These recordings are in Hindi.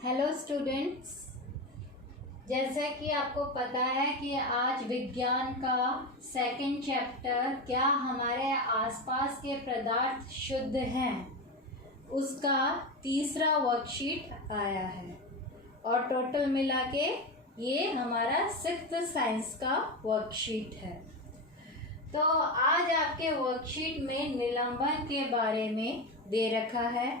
हेलो स्टूडेंट्स, जैसे कि आपको पता है कि आज विज्ञान का सेकंड चैप्टर क्या हमारे आसपास के पदार्थ शुद्ध हैं उसका तीसरा वर्कशीट आया है और टोटल मिला के ये हमारा सिक्स्थ साइंस का वर्कशीट है। तो आज आपके वर्कशीट में निलंबन के बारे में दे रखा है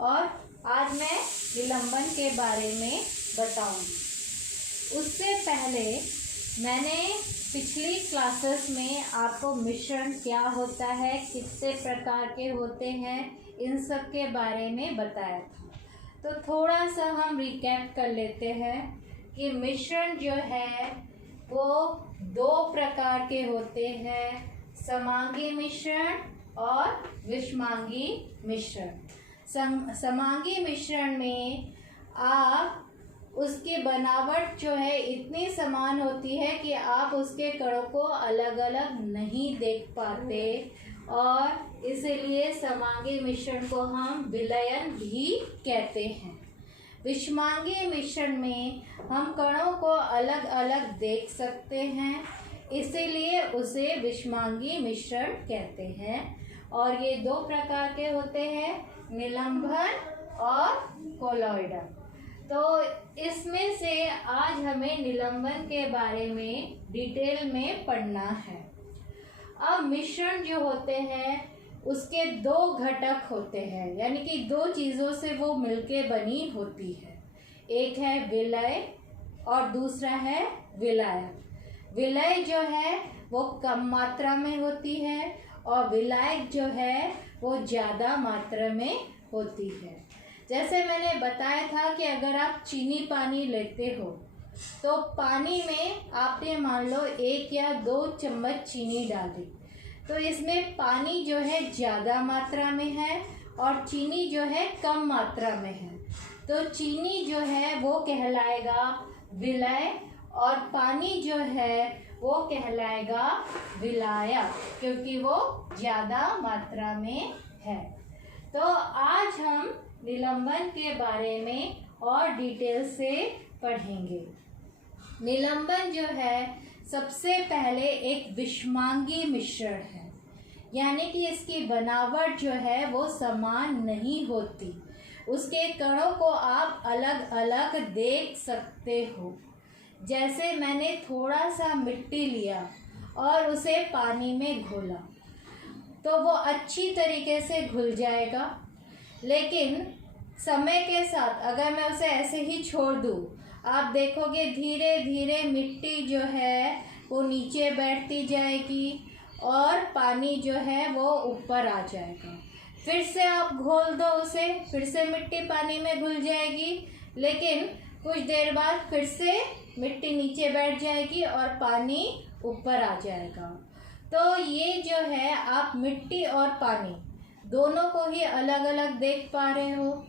और आज मैं निलंबन के बारे में बताऊंगी। उससे पहले मैंने पिछली क्लासेस में आपको मिश्रण क्या होता है, कितने प्रकार के होते हैं, इन सब के बारे में बताया था। तो थोड़ा सा हम रिकैप कर लेते हैं कि मिश्रण जो है वो दो प्रकार के होते हैं, समांगी मिश्रण और विषमांगी मिश्रण। समांगी मिश्रण में आप उसकी बनावट जो है इतनी समान होती है कि आप उसके कणों को अलग अलग नहीं देख पाते और इसलिए समांगी मिश्रण को हम विलयन भी कहते हैं। विषमांगी मिश्रण में हम कणों को अलग अलग देख सकते हैं, इसीलिए उसे विषमांगी मिश्रण कहते हैं। और ये दो प्रकार के होते हैं, निलंबन और कोलॉइडल। तो इसमें से आज हमें निलंबन के बारे में डिटेल में पढ़ना है। अब मिश्रण जो होते हैं उसके दो घटक होते हैं, यानी कि दो चीज़ों से वो मिलके बनी होती है। एक है विलय और दूसरा है विलायक। विलय जो है वो कम मात्रा में होती है और विलायक जो है वो ज़्यादा मात्रा में होती है। जैसे मैंने बताया था कि अगर आप चीनी पानी लेते हो तो पानी में आपने मान लो 1 या 2 चम्मच चीनी डाली, तो इसमें पानी जो है ज़्यादा मात्रा में है और चीनी जो है कम मात्रा में है। तो चीनी जो है वो कहलाएगा विलय और पानी जो है वो कहलाएगा विलायक, क्योंकि वो ज़्यादा मात्रा में है। तो आज हम निलंबन के बारे में और डिटेल से पढ़ेंगे। निलंबन जो है सबसे पहले एक विषमांगी मिश्रण है, यानी कि इसकी बनावट जो है वो समान नहीं होती। उसके कणों को आप अलग अलग देख सकते हो। जैसे मैंने थोड़ा सा मिट्टी लिया और उसे पानी में घोला तो वो अच्छी तरीके से घुल जाएगा, लेकिन समय के साथ अगर मैं उसे ऐसे ही छोड़ दूँ, आप देखोगे धीरे धीरे मिट्टी जो है वो नीचे बैठती जाएगी और पानी जो है वो ऊपर आ जाएगा। फिर से आप घोल दो उसे, फिर से मिट्टी पानी में घुल जाएगी, लेकिन कुछ देर बाद फिर से मिट्टी नीचे बैठ जाएगी और पानी ऊपर आ जाएगा। तो ये जो है आप मिट्टी और पानी दोनों को ही अलग अलग देख पा रहे हो।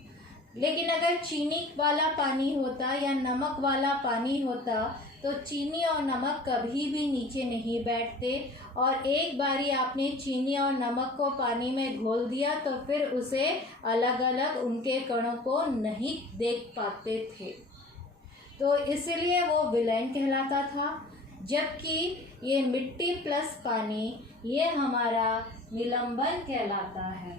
लेकिन अगर चीनी वाला पानी होता या नमक वाला पानी होता तो चीनी और नमक कभी भी नीचे नहीं बैठते और एक बारी आपने चीनी और नमक को पानी में घोल दिया तो फिर उसे अलग अलग उनके कणों को नहीं देख पाते थे। तो इसलिए वो विलयन कहलाता था। जबकि ये मिट्टी प्लस पानी ये हमारा निलंबन कहलाता है।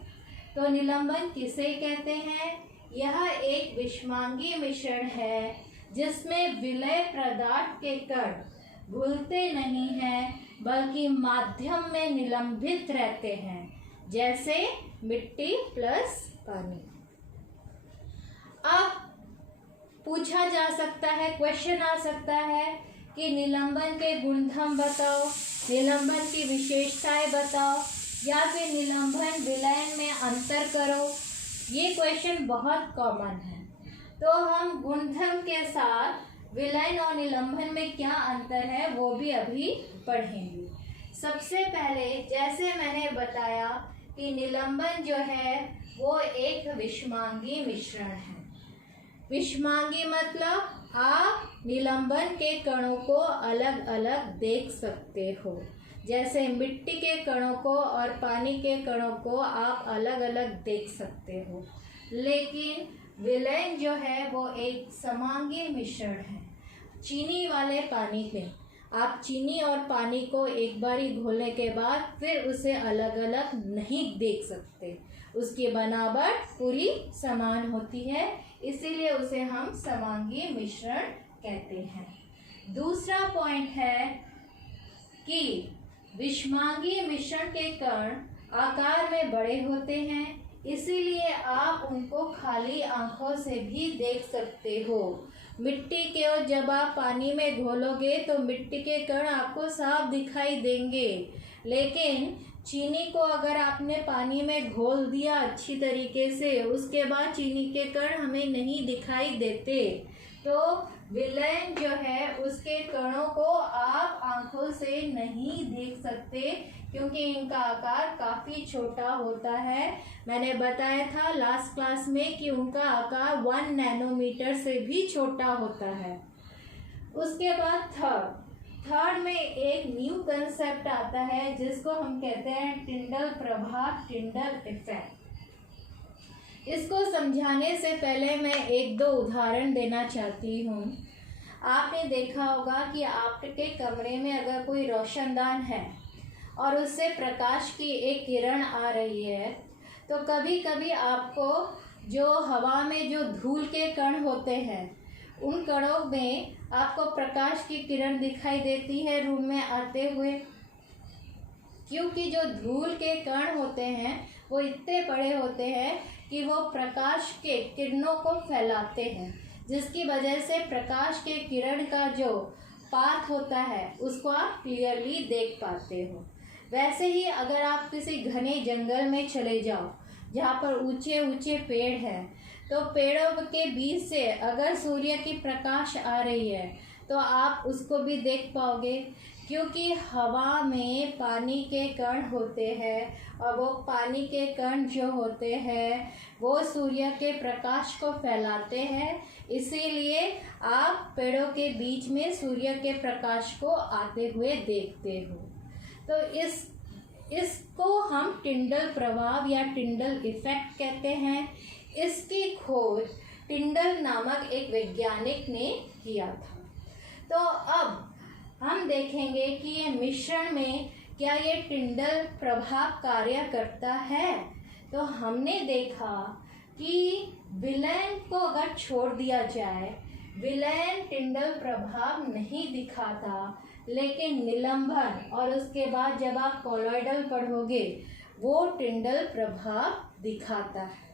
तो निलंबन किसे कहते हैं? यह एक विषमांगी मिश्रण है जिसमें विलय पदार्थ के कण घुलते नहीं हैं बल्कि माध्यम में निलंबित रहते हैं, जैसे मिट्टी प्लस पानी। अब पूछा जा सकता है, क्वेश्चन आ सकता है कि निलंबन के गुणधर्म बताओ, निलंबन की विशेषताएं बताओ या फिर निलंबन विलयन में अंतर करो। ये क्वेश्चन बहुत कॉमन है। तो हम गुणधर्म के साथ विलयन और निलंबन में क्या अंतर है वो भी अभी पढ़ेंगे। सबसे पहले जैसे मैंने बताया कि निलंबन जो है वो एक विषमांगी मिश्रण है। विषमांगी मतलब आप निलंबन के कणों को अलग अलग देख सकते हो। जैसे मिट्टी के कणों को और पानी के कणों को आप अलग अलग देख सकते हो, लेकिन विलयन जो है वो एक समांगी मिश्रण है। चीनी वाले पानी में आप चीनी और पानी को एक बारी घोलने के बाद फिर उसे अलग अलग नहीं देख सकते, उसकी बनावट पूरी समान होती है, इसीलिए उसे हम समांगी मिश्रण कहते हैं। दूसरा पॉइंट है कि विषमांगी मिश्रण के कण आकार में बड़े होते हैं, इसीलिए आप उनको खाली आंखों से भी देख सकते हो। मिट्टी के जब आप पानी में घोलोगे तो मिट्टी के कण आपको साफ दिखाई देंगे, लेकिन चीनी को अगर आपने पानी में घोल दिया अच्छी तरीके से, उसके बाद चीनी के कण हमें नहीं दिखाई देते। तो विलयन जो है उसके कणों को आप आंखों से नहीं देख सकते, क्योंकि इनका आकार काफ़ी छोटा होता है। मैंने बताया था लास्ट क्लास में कि उनका आकार 1 नैनोमीटर से भी छोटा होता है। उसके बाद थर्ड में एक न्यू कंसेप्ट आता है जिसको हम कहते हैं टिंडल प्रभाव, टिंडल इफेक्ट। इसको समझाने से पहले मैं एक दो उदाहरण देना चाहती हूँ। आपने देखा होगा कि आपके कमरे में अगर कोई रोशनदान है और उससे प्रकाश की एक किरण आ रही है, तो कभी कभी आपको जो हवा में जो धूल के कण होते हैं, उन कणों में आपको प्रकाश की किरण दिखाई देती है रूम में आते हुए, क्योंकि जो धूल के कण होते हैं वो इतने बड़े होते हैं कि वो प्रकाश के किरणों को फैलाते हैं, जिसकी वजह से प्रकाश के किरण का जो पाथ होता है उसको आप क्लियरली देख पाते हो। वैसे ही अगर आप किसी घने जंगल में चले जाओ जहाँ पर ऊंचे ऊंचे पेड़ हैं, तो पेड़ों के बीच से अगर सूर्य की प्रकाश आ रही है तो आप उसको भी देख पाओगे, क्योंकि हवा में पानी के कण होते हैं और वो पानी के कण जो होते हैं वो सूर्य के प्रकाश को फैलाते हैं, इसीलिए आप पेड़ों के बीच में सूर्य के प्रकाश को आते हुए देखते हो। तो इसको हम टिंडल प्रभाव या टिंडल इफेक्ट कहते हैं। इसकी खोज टिंडल नामक एक वैज्ञानिक ने किया था। तो अब हम देखेंगे कि ये मिश्रण में क्या ये टिंडल प्रभाव कार्य करता है। तो हमने देखा कि विलयन को अगर छोड़ दिया जाए, विलयन टिंडल प्रभाव नहीं दिखाता, लेकिन निलंबन और उसके बाद जब आप कॉलॉइडल पढ़ोगे वो टिंडल प्रभाव दिखाता है।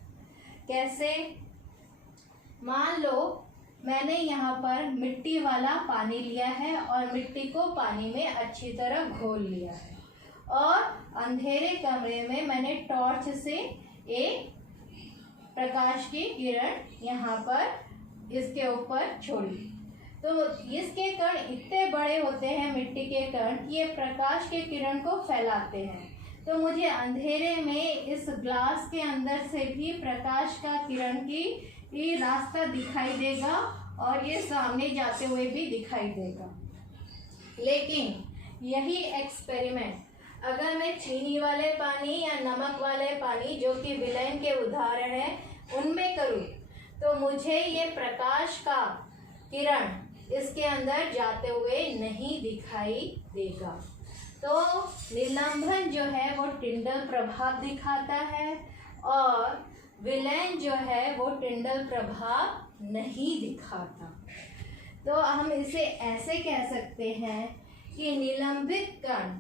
कैसे? मान लो मैंने यहाँ पर मिट्टी वाला पानी लिया है और मिट्टी को पानी में अच्छी तरह घोल लिया है, और अंधेरे कमरे में मैंने टॉर्च से एक प्रकाश की किरण यहाँ पर इसके ऊपर छोड़ी। तो इसके कण इतने बड़े होते हैं मिट्टी के कण कि ये प्रकाश के किरण को फैलाते हैं। तो मुझे अंधेरे में इस ग्लास के अंदर से भी प्रकाश का किरण की रास्ता दिखाई देगा और ये सामने जाते हुए भी दिखाई देगा। लेकिन यही एक्सपेरिमेंट अगर मैं चीनी वाले पानी या नमक वाले पानी, जो कि विलयन के उदाहरण है, उनमें करूँ, तो मुझे ये प्रकाश का किरण इसके अंदर जाते हुए नहीं दिखाई देगा। तो निलंबन जो है वो टिंडल प्रभाव दिखाता है और विलयन जो है वो टिंडल प्रभाव नहीं दिखाता। तो हम इसे ऐसे कह सकते हैं कि निलंबित कण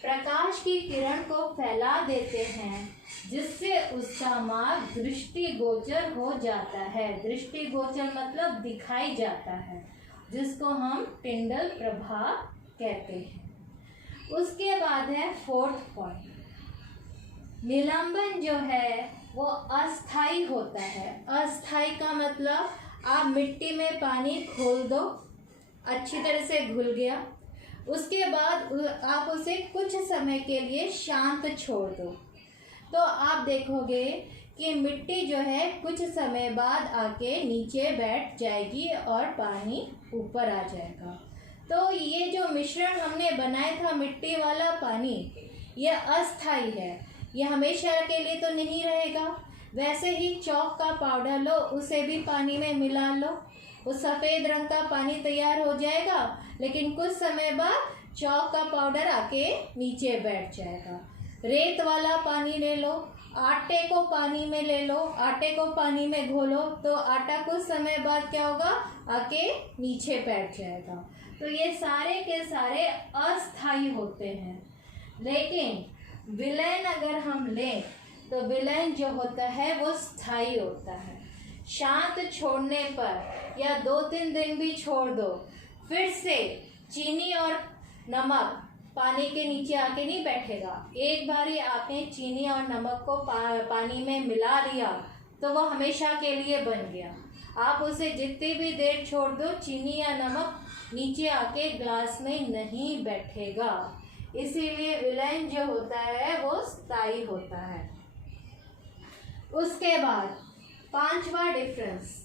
प्रकाश की किरण को फैला देते हैं, जिससे उसका मार्ग दृष्टिगोचर हो जाता है। दृष्टिगोचर मतलब दिखाई जाता है, जिसको हम टिंडल प्रभाव कहते हैं। उसके बाद है फोर्थ पॉइंट, निलंबन जो है वो अस्थाई होता है। अस्थाई का मतलब आप मिट्टी में पानी खोल दो, अच्छी तरह से घुल गया, उसके बाद आप उसे कुछ समय के लिए शांत छोड़ दो, तो आप देखोगे कि मिट्टी जो है कुछ समय बाद आके नीचे बैठ जाएगी और पानी ऊपर आ जाएगा। तो ये जो मिश्रण हमने बनाया था मिट्टी वाला पानी, ये अस्थाई है, ये हमेशा के लिए तो नहीं रहेगा, वैसे ही चौक का पाउडर लो, उसे भी पानी में मिला लो, वो सफ़ेद रंग का पानी तैयार हो जाएगा, लेकिन कुछ समय बाद चौक का पाउडर आके नीचे बैठ जाएगा। रेत वाला पानी ले लो, आटे को पानी में ले लो, आटे को पानी में घोलो तो आटा कुछ समय बाद क्या होगा, आके नीचे बैठ जाएगा। तो ये सारे के सारे अस्थायी होते हैं। लेकिन विलयन अगर हम लें तो विलयन जो होता है वो स्थायी होता है। शांत छोड़ने पर या 2-3 दिन भी छोड़ दो, फिर से चीनी और नमक पानी के नीचे आके नहीं बैठेगा। एक बारी आपने चीनी और नमक को पानी में मिला लिया तो वो हमेशा के लिए बन गया। आप उसे जितनी भी देर छोड़ दो, चीनी या नमक नीचे आके ग्लास में नहीं बैठेगा। इसीलिए विलयन जो होता है वो स्थायी होता है। उसके बाद 5वां डिफरेंस,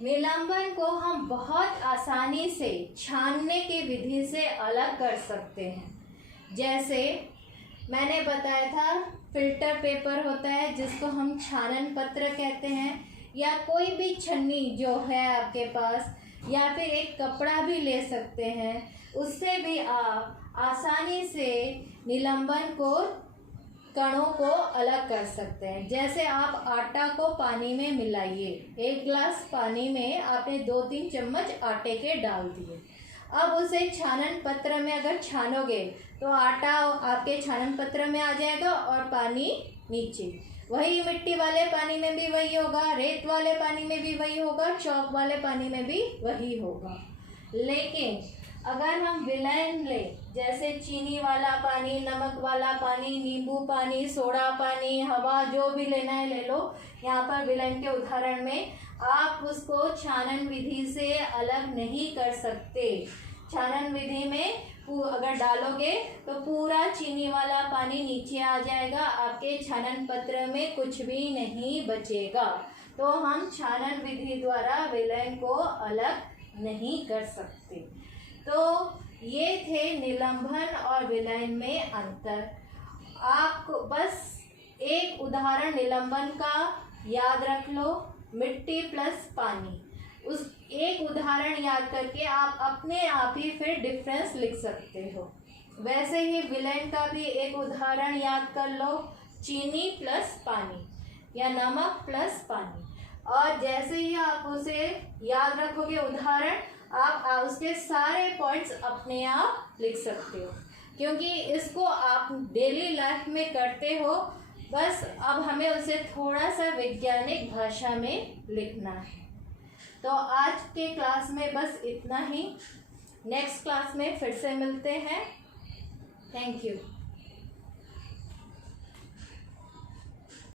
निलंबन को हम बहुत आसानी से छानने की विधि से अलग कर सकते हैं। जैसे मैंने बताया था, फिल्टर पेपर होता है जिसको हम छानन पत्र कहते हैं, या कोई भी छन्नी जो है आपके पास, या फिर एक कपड़ा भी ले सकते हैं, उससे भी आप आसानी से निलंबन को, कणों को अलग कर सकते हैं। जैसे आप आटा को पानी में मिलाइए, 1 गिलास पानी में आपने 2-3 चम्मच आटे के डाल दिए। अब उसे छानन पत्र में अगर छानोगे तो आटा आपके छानन पत्र में आ जाएगा और पानी नीचे। वही मिट्टी वाले पानी में भी वही होगा, रेत वाले पानी में भी वही होगा, चौक वाले पानी में भी वही होगा। लेकिन अगर हम विलयन लें, जैसे चीनी वाला पानी, नमक वाला पानी, नींबू पानी, सोडा पानी, हवा, जो भी लेना है ले लो। यहाँ पर विलयन के उदाहरण में आप उसको छानन विधि से अलग नहीं कर सकते। छानन विधि में अगर डालोगे तो पूरा चीनी वाला पानी नीचे आ जाएगा, आपके छानन पत्र में कुछ भी नहीं बचेगा। तो हम छानन विधि द्वारा विलयन को अलग नहीं कर सकते। तो ये थे निलंबन और विलयन में अंतर। आपको बस एक उदाहरण निलंबन का याद रख लो, मिट्टी प्लस पानी। उस एक उदाहरण याद करके आप अपने आप ही फिर डिफरेंस लिख सकते हो। वैसे ही विलयन का भी एक उदाहरण याद कर लो, चीनी प्लस पानी या नमक प्लस पानी। और जैसे ही आप उसे याद रखोगे उदाहरण, आप उसके सारे पॉइंट्स अपने आप लिख सकते हो, क्योंकि इसको आप डेली लाइफ में करते हो। बस अब हमें उसे थोड़ा सा वैज्ञानिक भाषा में लिखना है। तो आज के क्लास में बस इतना ही। नेक्स्ट क्लास में फिर से मिलते हैं। Thank you.